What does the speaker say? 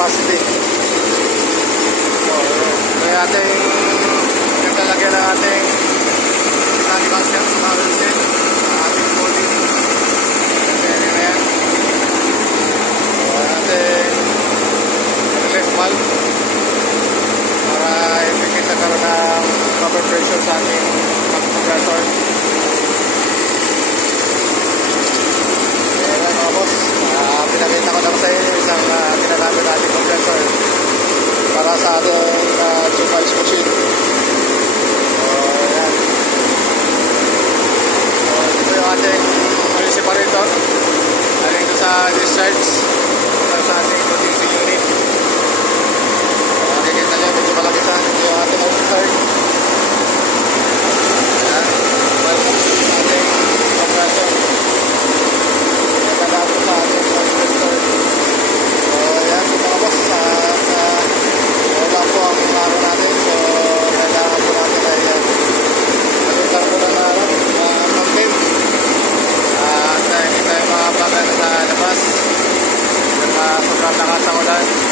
capacity. So, yung ating yung talagyan ng ating mechanical set, power set, ating body. Kasi na yan. So, ating release valve para ipigit na karoon ng proper pressure sa ating compressor. Pinakita ko lang sa inyo isang ginagamit natin compressor para sa ating G-Files machine. So, ayan. So, ito yung ating separator. Galing ito sa discharge para sa ating rotating unit. So, makikita nyo, medyo malaki sa ito yung ating outstart. Ayan. Welcome sa ating compressor. Nagkagato sa ating compressor. So, ayan, mga boss, wala po ang araw natin. So, kailangan po natin ay malutar po ng araw, content. At hindi tayo makapagal sa labas. Sobrang lakas ang ulan.